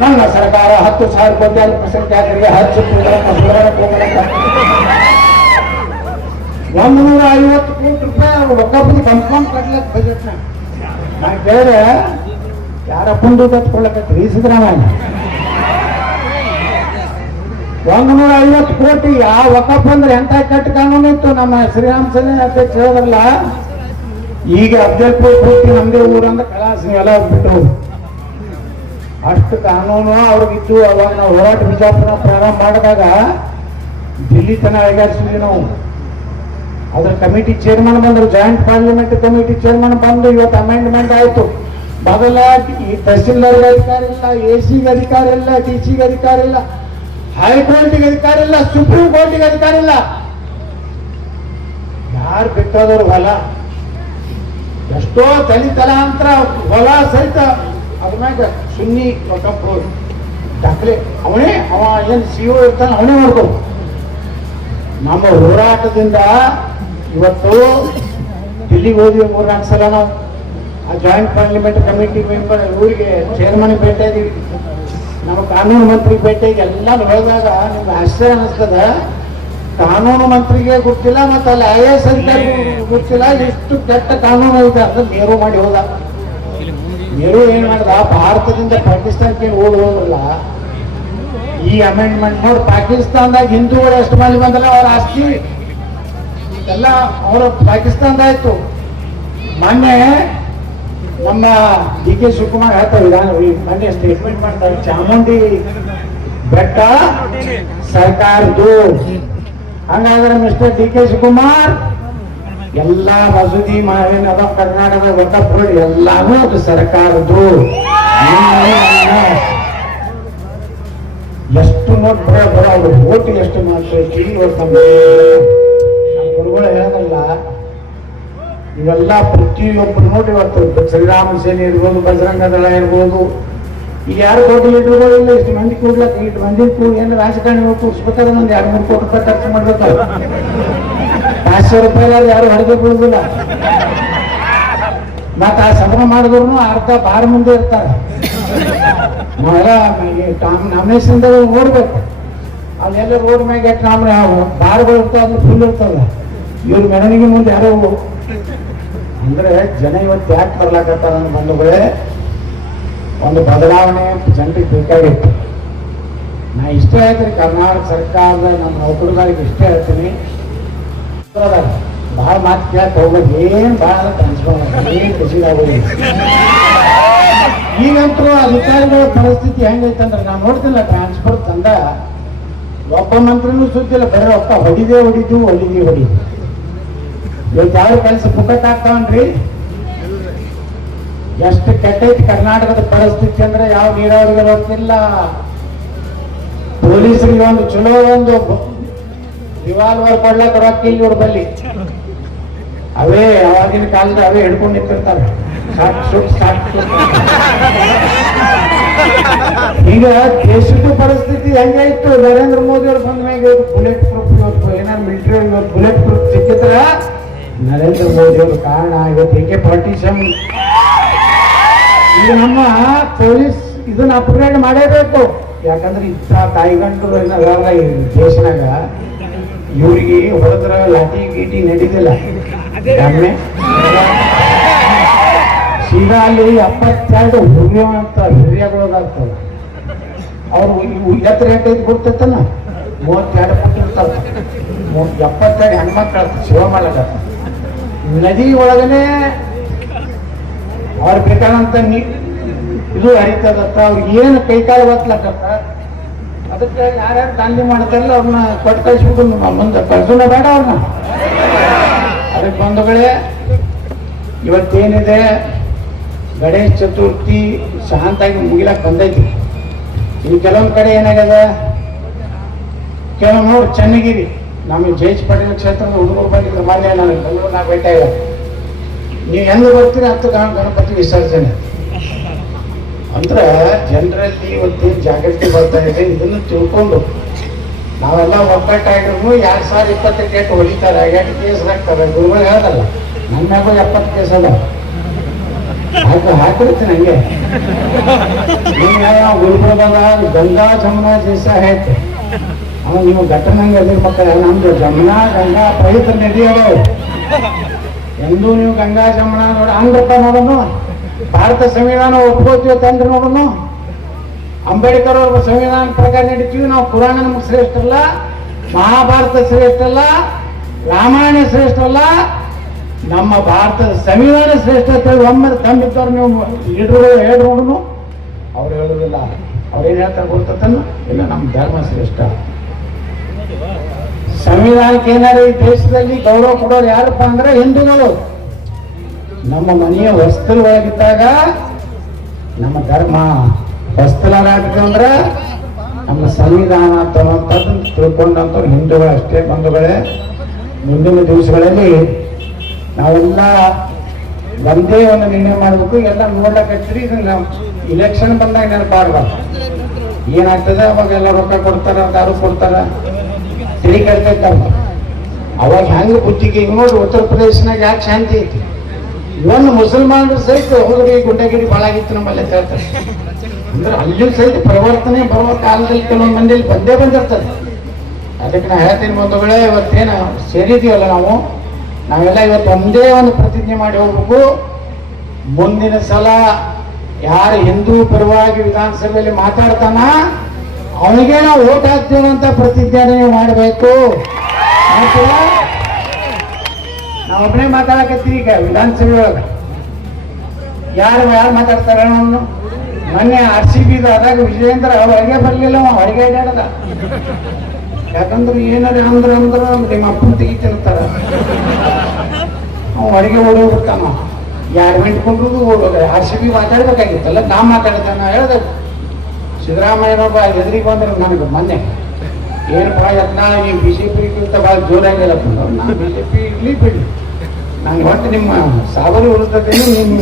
ನನ್ನ ಸರ್ಕಾರ ಹತ್ತು ಸಾವಿರ ಕೋಟಿ ಅಲ್ಪಸಂಖ್ಯಾತರಿಗೆ ಹೋಗ್ಲಾಕ ಒಂದು ನೂರ ಐವತ್ತು ಕೋಟಿ ರೂಪಾಯಿ ಒಕ್ಕಪ್ಪನ ಕನ್ಫರ್ಮ್ ಕಟ್ಲಕ್ ಬಜೆಟ್ನ ನಾ. ಕೇಳಿದ್ರೆ ಯಾರ ಪುಂಡು ಕಟ್ಕೊಳ್ಳಕತ್ರಿ ಸಿದ್ದರಾಮಯ್ಯ. ಒಂದು ನೂರ ಐವತ್ತು ಕೋಟಿ ಯಾವ ಒಕ್ಕಪ್ಪ ಅಂದ್ರೆ ಎಂತ ಕೆಟ್ಟ ಕಾನೂನು ಇತ್ತು? ನಮ್ಮ ಶ್ರೀರಾಮ್ ಸೇನೆ ಅಧ್ಯಕ್ಷ ಹೇಳಿದ್ರಲ್ಲ, ಈಗ ಅಫ್ಜಲ್ಪುರ್ ಪೂರ್ತಿ ನಮ್ದೇ ಊರಂದ್ರೆ ಎಲ್ಲ ನೀವೆಲ್ಲ ಬಿಟ್ಟು ಅಷ್ಟು ಕಾನೂನು ಅವ್ರಿಗಿತ್ತು. ಅವಾಗ ನಾವು ಹೋರಾಟ ಬಿಜಾಪುರ ಪ್ರಾರಂಭ ಮಾಡಿದಾಗ ದಿಲ್ಲಿ ತನ ಅಳಗಾಡಿಸಿದ್ವಿ ನಾವು. ಅದ್ರ ಕಮಿಟಿ ಚೇರ್ಮನ್ ಬಂದ್ರು ಜಾಯಿಂಟ್ ಪಾರ್ಲಿಮೆಂಟ್ ಕಮಿಟಿ ಚೇರ್ಮನ್ ಬಂದು ಇವತ್ತು ಅಮೆಂಡ್ಮೆಂಟ್ ಆಯಿತು. ಮೊದಲ ಈ ಅಧಿಕಾರ ಇಲ್ಲ ಎ ಸಿಗೆ ಅಧಿಕಾರ ಇಲ್ಲ ಡಿ ಸಿಗೆ ಅಧಿಕಾರ ಇಲ್ಲ ಹೈಕೋರ್ಟಿಗೆ ಅಧಿಕಾರ ಇಲ್ಲ ಸುಪ್ರೀಂ ಕೋರ್ಟಿಗೆ ಅಧಿಕಾರ ಇಲ್ಲ. ಯಾರು ಬಿಟ್ಟೋದವ್ರು ಹೊಲ? ಎಷ್ಟೋ ತಲೆ ತಲಾಂತರ ಹೊಲ ಸಹಿತ ಅದ್ರ ಮ್ಯಾಗ ಸುನ್ನಿ ವಕಫ್ ದಾಖಲೆ. ಅವನೇ, ಅವ ಏನು ಸಿ ಒ ಇರ್ತಾನೆ, ಅವನೇ ಮಾಡ್ಕೋ ನಮ್ಮ ಹೋರಾಟದಿಂದ ಇವತ್ತು ಡೆಲ್ಲಿಗೆ ಹೋದ್ವಿ ಮೂರ್ನಾಲ್ಕು ಸಲ ನಾವು. ಆ ಜಾಯಿಂಟ್ ಪಾರ್ಲಿಮೆಂಟ್ ಕಮಿಟಿ ಮೆಂಬರ್ ಊರಿಗೆ ಚೇರ್ಮನ್ ಭೇಟಿ ಇದೀವಿ ನಮ್ಮ ಕಾನೂನು ಮಂತ್ರಿಗೆ ಭೇಟಿಯಾಗಿ ಎಲ್ಲ ಹೋದಾಗ ನಿಮ್ಗೆ ಆಶ್ಚರ್ಯ ಅನಿಸ್ತದ? ಕಾನೂನು ಮಂತ್ರಿಗೆ ಗೊತ್ತಿಲ್ಲ ಮತ್ತು ಅಲ್ಲಿ ಐ ಎ ಎಸ್ ಅಧಿಕಾರಿ ಗೊತ್ತಿಲ್ಲ ಎಷ್ಟು ಕೆಟ್ಟ ಕಾನೂನು ಐತೆ ಅಂತ ನೇರು ಮಾಡಿ ಹೋದ. ನೇರು ಏನ್ ಮಾಡ್ದ? ಭಾರತದಿಂದ ಪಾಕಿಸ್ತಾನಕ್ಕೆ ಏನು ಹೋಗಲ್ಲ ಈ ಅಮೆಂಡ್ಮೆಂಟ್ ನೋಡಿ ಪಾಕಿಸ್ತಾನದಾಗ ಹಿಂದೂಗಳು ಎಷ್ಟು ಮಂದಿ ಬಂದಲ್ಲ ಅವ್ರ ಆಸ್ತಿ? ಎಲ್ಲ ಅವರು ಪಾಕಿಸ್ತಾನದಾಯ್ತು. ಮೊನ್ನೆ ನಮ್ಮ ಡಿ ಕೆ ಶಿವಕುಮಾರ್ ಹೇಳ್ತಾ ವಿಧಾನ ಮೊನ್ನೆ ಸ್ಟೇಟ್ಮೆಂಟ್ ಮಾಡ್ತಾರೆ ಚಾಮುಂಡಿ ಬೆಟ್ಟ ಸರ್ಕಾರದ್ದು. ಹಂಗಾದ್ರೆ ಮಿಸ್ಟರ್ ಡಿ ಕೆ ಶಿವಕುಮಾರ್ ಎಲ್ಲ ಮಸೂದಿ ಮಾವಿನ ಅದ ಕರ್ನಾಟಕದ ಒಟ್ಟ ಎಲ್ಲಾನು ಅದು ಸರ್ಕಾರದ್ದು. ಎಷ್ಟು ನೋಟ್ ಬರ ಅವ್ರ ಓಟಿ ಎಷ್ಟು ಮಾಡ್ತಾರೆ ಇವತ್ತು ನಮ್ಮ ಗುರುಗಳು ಹೇಳಲ್ಲ ಇವೆಲ್ಲ ಪ್ರತಿಯೊಬ್ಬರು ನೋಡಿ ಇವತ್ತು ಶ್ರೀರಾಮ ಸೇನೆ ಇರ್ಬೋದು, ಬಜರಂಗ ದಳ ಇರ್ಬೋದು. ಈಗ ಯಾರು ಕೋಟಿ ಲೀಟರ್ಗಳು ಇಲ್ಲ, ಇಷ್ಟು ಮಂದಿ ಕೂಡ್ಲಕ್ಕ? ಇಷ್ಟು ಮಂದಿ ಕೂಡ ಏನು ರಾಜಕಾರಣಿಗಳು ಕೂಡಿಸ್ಬೇಕಾದ್ರೆ ಒಂದು ಎರಡು ಮೂರು ಕೋಟಿ ರೂಪಾಯಿ ಖರ್ಚು ಮಾಡ್ಬೇಕಲ್ಲ ಪಾಚಶೆ ರೂಪಾಯಿ ಯಾರು ಹೊಡೆದು ಬೀಳುದಿಲ್ಲ. ಮತ್ತೆ ಆ ಸಭೆ ಮಾಡಿದ್ರು ಅರ್ಧ ಬಾರ ಮುಂದೆ ಇರ್ತಾರೆ. ನಾವೆಲ್ಲ ನಾಮಿನೇಷನ್ ನೋಡ್ಬೇಕು ಅಲ್ಲೆಲ್ಲ ರೋಡ್ ಮ್ಯಾಗ ಎಷ್ಟು ನಾಮ ಬಾರ್ಗಳು ಇರ್ತಾವ ಫುಲ್ ಇರ್ತದ ಇವ್ರ ಮೆರವಣಿಗೆ ಮುಂದೆ ಯಾರೋ ಅಂದ್ರೆ ಜನ ಇವತ್ತು ಯಾಕೆ ಬರ್ಲಾಕತ್ತಾರ ಬಂಧುಗಳೇ ಒಂದು ಬದಲಾವಣೆ ಜನರಿಗೆ ಬೇಕಾಗಿತ್ತು. ನಾ ಇಷ್ಟೇ ಹೇಳ್ತೀನಿ, ಕರ್ನಾಟಕ ಸರ್ಕಾರದ ನಮ್ಮ ನೌಕರಿಗಾರಿಗೆ ಇಷ್ಟೇ ಹೇಳ್ತೀನಿ. ಭಾಳ ಮಾತು ಕೇಳಕ್ ಹೋಗ್ಬೇಕು ಏನ್ ಭಾಳ ಟ್ರಾನ್ಸ್ಫರ್ ಏನ್ ಖುಷಿ ಆಗೋದಿಲ್ಲ ಈಗಂತೂ ಅಧಿಕಾರಿಗಳ ಪರಿಸ್ಥಿತಿ ಹೆಂಗೈತಂದ್ರೆ ನಾನು ನೋಡ್ತಿಲ್ಲ ಟ್ರಾನ್ಸ್ಫರ್ ತಂದ ಒಬ್ಬ ಮಂತ್ರಿನೂ ಸುದ್ದಿಲ್ಲ ಬರೀ ಒಬ್ಬ ಹೊಡಿದೇ ಹೊಡಿದು ಹೊಡಿದಿ ಹೊಡಿ ಇವತ್ತು ಯಾವ ಕೆಲಸ ಪುಕ್ಕಟ್ ಆಗ್ತಾವನ್ರಿ? ಎಷ್ಟು ಕೆಟ್ಟೈತಿ ಕರ್ನಾಟಕದ ಪರಿಸ್ಥಿತಿ ಅಂದ್ರೆ ಯಾವ ನೀರಾವರಿಗೆ ಗೊತ್ತಿಲ್ಲ. ಪೊಲೀಸರಿಗೆ ಒಂದು ಚಲೋ ಒಂದು ರಿವಾಲ್ವರ್ ಕೊಡ್ಲಕ್ಕ ರೊಕ್ಕ ಇಲ್ಲಿ ಇವ್ರ ಬಲ್ಲಿ. ಅವೇ, ಅವಾಗಿನ ಕಾಲದ ಅವೇ ಹಿಡ್ಕೊಂಡು ನಿಂತಿರ್ತಾರೆ. ಈಗ ದೇಶದ ಪರಿಸ್ಥಿತಿ ಹೆಂಗಾಯ್ತು ನರೇಂದ್ರ ಮೋದಿ ಅವ್ರು ಬಂದ ಮ್ಯಾಗ ಬುಲೆಟ್ ಪ್ರೂಫ್ ಇವತ್ತು ಏನಾರು ಮಿಲಿಟರಿ ಬುಲೆಟ್ ಪ್ರೂಫ್ ಸಿಕ್ಕಿದ್ರ ನರೇಂದ್ರ ಮೋದಿ ಅವ್ರ ಕಾರಣ ಇವತ್ತು ಏಕೆ ಪಾರ್ಟಿಷನ್? ಈಗ ನಮ್ಮ ಪೊಲೀಸ್ ಇದನ್ನ ಅಪ್ಗ್ರೇಡ್ ಮಾಡೇಬೇಕು. ಯಾಕಂದ್ರೆ ಇಂಥ ಈ ದೇಶನಾಗ ಇವ್ರಿಗೆ ಹೋದ್ರ ಲಾಠಿ ಗೀಟಿ ನಡೀದಿಲ್ಲ ಸೀದಾ ಅಲ್ಲಿ ಎಪ್ಪತ್ತೆರಡು ಹುರಿಯೋ ಅಂತ ಹಿರಿಯಗಳಾಗ್ತದೆ ಅವ್ರು ಎತ್ತರ ಐದು ಗೊತ್ತೈತಲ್ಲ ಮೂವತ್ತೆರಡು ಫುಟ್ ಇರ್ತಾವ ಮೂ- ಎಪ್ಪತ್ತೆರಡು ಹೆಣ್ಮಕ್ಳು ಶಿವ ಮಾಡಕ ನದಿ ಒಳಗನೆ ಅವ್ರು ಬೇಕಾದಂತ ನೀ ಇದು ಹರಿತದತ್ತ. ಅವ್ರಿಗೆ ಏನು ಕೈಕಾಲು ಒತ್ತಲಕ್ಕತ್ತ ಅದಕ್ಕೆ ಯಾರ್ಯಾರು ದಾಂಧಿ ಮಾಡ್ತಾರಲ್ಲ ಅವ್ರನ್ನ ಕೊಟ್ಟು ಕಳಿಸ್ಬಿಟ್ಟು ಮುಂದೆ. ಕಳ್ಸೋಣ ಬೇಡ ಅವ್ರನ್ನ. ಅದಕ್ಕೆ ಬಂಧುಗಳೇ, ಇವತ್ತೇನಿದೆ? ಗಣೇಶ ಚತುರ್ಥಿ ಶಾಂತಾಗಿ ಮುಗಿಲಕ್ಕೆ ಬಂದೈತಿ. ಇನ್ನು ಕೆಲವೊಂದು ಕಡೆ ಏನಾಗ್ಯದ? ಕೆಲವು ನೋಡಿ, ಚೆನ್ನಗಿರಿ. ನಮ್ಮ ಜಯಚ್ ಪಟೇಲ್ ಕ್ಷೇತ್ರದ ಹುಡುಗರು ಬಂದಿದ್ರು ಮೊನ್ನೆ ನಾನು ಬೆಂಗಳೂರಿನಾಗ ಭೇಟಿ ನೀವು ಎಂದು ಬರ್ತೀರಿ ಹತ್ತು ಗಣ- ಗಣಪತಿ ವಿಸರ್ಜನೆ. ಅಂದ್ರೆ ಜನರಲ್ಲಿ ಇವತ್ತೇನು ಜಾಗೃತಿ ಬರ್ತಾ ಇದೆ, ಇದನ್ನು ತಿಳ್ಕೊಂಡು ನಾವೆಲ್ಲ ಒಗ್ಗಟ್ಟಾಗಿದ್ರು ಎರಡು ಸಾವಿರ ಇಪ್ಪತ್ತು ಕೇಟ್ ಹೊಡಿತಾರೆ. ಎಂಟು ಕೇಸ್ ಹಾಕ್ತಾರೆ. ಗುರುಗಳು ಹೇಳಲ್ಲ ನನ್ನ ಮಗು ಎಪ್ಪತ್ತು ಕೇಸ್ ಅದ ಹಾಕು ಹಾಕಿರ್ತೀನಿ ಹಂಗೆ. ಗುಲ್ಬರ್ಗದ ಗಂಗಾ ಜಮುನಾ ದಿವಸ ಐತೆ ಅವ ನೀವು ಘಟನಂಗೆ ಮಕ್ಕಳ ನಮ್ದು ಜಮುನಾ, ಗಂಗಾ ಪವಿತ್ರ ನದಿ ಅದಾವ. ಎಂದೂ ನೀವು ಗಂಗಾ, ಜಮುನಾ ನೋಡಿ, ಹಂಗಪ್ಪ ನೋಡೋನು? ಭಾರತ ಸಂವಿಧಾನ ಒಪ್ಕೋತೀವಿ ತಂದ್ರೆ ನೋಡೋಣ ಅಂಬೇಡ್ಕರ್ ಅವ್ರ ಸಂವಿಧಾನ ಪ್ರಕಾರ ನಡೀತೀವಿ. ನಾವು ಪುರಾಣ ನಮ್ಗೆ ಶ್ರೇಷ್ಠ ಅಲ್ಲ, ಮಹಾಭಾರತ ಶ್ರೇಷ್ಠ ಅಲ್ಲ, ರಾಮಾಯಣ ಶ್ರೇಷ್ಠ ಅಲ್ಲ, ನಮ್ಮ ಭಾರತದ ಸಂವಿಧಾನ ಶ್ರೇಷ್ಠ ಒಮ್ಮೆ ತಂದಿದ್ದವ್ರು ನೀವು ಲೀಡರ್ಗಳು ಹೇಳಿ ನೋಡೋಣ ಅವ್ರು ಹೇಳುದಿಲ್ಲ. ಅವ್ರೇನು ಹೇಳ್ತಾರೆ ಗೊತ್ತತನ್ನ ಇಲ್ಲ ನಮ್ಮ ಧರ್ಮ ಶ್ರೇಷ್ಠ. ಸಂವಿಧಾನಕ್ಕೆ ಏನಾರು ಈ ದೇಶದಲ್ಲಿ ಗೌರವ ಕೊಡೋರು ಯಾರಪ್ಪ ಅಂದ್ರೆ ಹಿಂದೂಗಳು. ನಮ್ಮ ಮನೆಯ ವಸ್ತು ಒಳಗಿದ್ದಾಗ ನಮ್ಮ ಧರ್ಮ ಅಂದ್ರೆ ನಮ್ಮ ಸಂವಿಧಾನ ಅನ್ನೋಂಥದ್ದನ್ನ ತಿಳ್ಕೊಂಡಂಥವ್ರು ಹಿಂದೂಗಳು ಅಷ್ಟೇ, ಬಂಧುಗಳೇ. ಮುಂದಿನ ದಿವಸಗಳಲ್ಲಿ ನಾವೆಲ್ಲ ಒಂದೇ ಒಂದು ನಿರ್ಣಯ ಮಾಡಬೇಕು, ಎಲ್ಲ ನೋಡ್ಲಕತ್ರಿ ಇದನ್ನ ಇಲೆಕ್ಷನ್ ಬಂದಾಗ ನೆನಪಾಡ್ಬಾರ್ದು ಏನಾಗ್ತದೆ? ಅವಾಗ ಎಲ್ಲ ರೊಕ್ಕ ಕೊಡ್ತಾರ, ದಾರು ಕೊಡ್ತಾರ. ತಿಳಿ ಕರ್ತೈತೆ ಅವಾಗ ಹೆಂಗೆ ಬುದ್ಧಿಗೆ, ಈಗ ನೋಡ್ರಿ ಉತ್ತರ ಪ್ರದೇಶನಾಗ ಯಾಕೆ ಶಾಂತಿ ಐತಿ? ಒಂದು ಮುಸಲ್ಮಾನರು ಸಹಿತ ಹೋಗ್ರಿ ಗುಂಡಗಿರಿ ಬಾಳಾಗಿತ್ತು ನಮ್ಮಲ್ಲಿ ಅಂತ ಹೇಳ್ತಾರೆ. ಅಂದ್ರೆ ಅಲ್ಲಿಯೂ ಸಹಿತ ಪರಿವರ್ತನೆ ಬರುವ ಕಾಲದಲ್ಲಿ ಕೆಲವೊಂದು ಮಂದಿಯಲ್ಲಿ ಬಂದೇ ಬಂದಿರ್ತದೆ ಅದಕ್ಕೆ ನಾ ಹೇಳ್ತೀನಿ ಬಂಧುಗಳೇ, ಇವತ್ತೇನು ಸೇರಿದೀವಲ್ಲ ನಾವು? ನಾವೆಲ್ಲ ಇವತ್ತು ಒಂದೇ ಒಂದು ಪ್ರತಿಜ್ಞೆ ಮಾಡಿ ಹೋಗ್ಬೇಕು. ಮುಂದಿನ ಸಲ ಯಾರು ಹಿಂದೂ ಪರವಾಗಿ ವಿಧಾನಸಭೆಯಲ್ಲಿ ಮಾತಾಡ್ತಾನ ಅವನಿಗೆ ನಾವು ಓಟ್ ಹಾಕ್ತೀವಂತ ಪ್ರತಿಜ್ಞೆ ಮಾಡಬೇಕು. ಮಾಡ್ತೀರಾ? ಮಾತಾಡಕತ್ತೀರಿ ಈಗ ವಿಧಾನಸಭೆ ಒಳಗೆ ಯಾರು ಯಾರು ಮಾತಾಡ್ತಾರೆ ಅವನು? ಮೊನ್ನೆ ಆರ್ ಸಿ ಬಿ ಆದಾಗ ವಿಜಯೇಂದ್ರ ಹೊರಗೆ ಬರಲಿಲ್ಲ ಅವ, ಹೊರಗೆ ಅಡ್ಯಾಡದ. ಯಾಕಂದ್ರೆ ಏನಾರ ಅಂದ್ರ ಅಂದ್ರ ನಿಮ್ಮ ಅಪ್ಪನ ತೆಗಿತಿರ್ತಾರ ಅವ ಹೊರಗೆ ಓಡೋಗ್ಬಿಡ್ತಾನ ಯಾರು ಮಿಂಟ್ಕೊಂಡು ಓಡೋದ ಆರ್ ಸಿ ಬಿ ಮಾತಾಡ್ಬೇಕಾಗಿತ್ತಲ್ಲ ನಾ ಮಾತಾಡ್ತಾನ ಹೇಳ್ದೆ. ಸಿದ್ದರಾಮಯ್ಯನೊಬ್ಬ ಎದುರಿಗೆ ಬಂದ್ರೆ ನನಗೆ ಮೊನ್ನೆ. ಏನಪ್ಪ ಯತ್ನ ನೀವು ಬಿ ಜೆ ಪಿಗಿಂತ ಭಾಳ ಜೋರಾಗಿಲ್ಲಪ್ಪ ನಾನು ಬಿ ಜೆ ಪಿ ಇರಲಿ ಬಿಡಿ ನಂಗೆ ಒಟ್ಟು ನಿಮ್ಮ ಸಾವರಿ ಉಳಿತದೇನು ನಿಮ್ಮ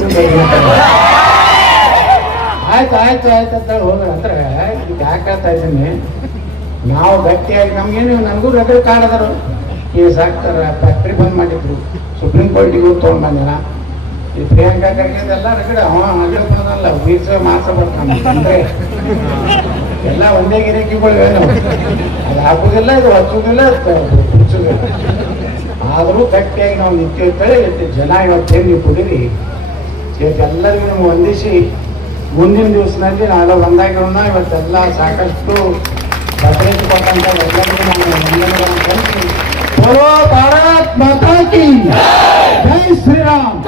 ಆಯ್ತು ಆಯ್ತು ಆಯ್ತು ಅಂತ ಹೋದ್ರೆ ಅಂದ್ರೆ ಇದು ಯಾಕೆ ಇದ್ದೀನಿ ನಾವು ಗಟ್ಟಿಯಾಗಿ ನಮ್ಗೇನು ನನಗೂ ರಗಡ್ ಕಾರ್ಡ್ ಅದಾರು ಕೇಸ್ ಹಾಕ್ತಾರ ಫ್ಯಾಕ್ಟ್ರಿ ಬಂದ್ ಮಾಡಿದ್ರು. ಸುಪ್ರೀಂ ಕೋರ್ಟಿಗೂ ತೊಗೊಂಡ್ ಬಂದನ. ಈ ಪ್ರಿಯಾಂಕಾ ಖರ್ಗೆದೆಲ್ಲ ರಗಡ ಅವ ಮಗಳು ಬಂದಲ್ಲ ವೀರ್ಸ ಮಾಸ ಬರ್ತಾನೆ. ಅಂದ್ರೆ ಎಲ್ಲ ಒಂದೇ ಗಿರಾಕಿಗಳು ಅದು ಹಾಕುದಿಲ್ಲ ಇದು ಹುಚ್ಚುದಿಲ್ಲ ಆದರೂ ಗಟ್ಟಿಯಾಗಿ ನಾವು ನಿಂತಿರ್ತೇವೆ ಜನ ಇವತ್ತು ಏನು ನಿಂತಿದ್ದೀರಿ ಇವತ್ತೆಲ್ಲರಿಗೂ ಹೊಂದಿಸಿ ಮುಂದಿನ ದಿವಸದಲ್ಲಿ ನಾಳೆ ಒಂದಾಗಿರೋಣ ಇವತ್ತೆಲ್ಲ ಸಾಕಷ್ಟು ಭದ್ರತೆ ಕೊಟ್ಟಂತ ಎಲ್ಲರಿಗೂ ನಾನು ಭಾರತ್ ಜೈ ಶ್ರೀರಾಮ್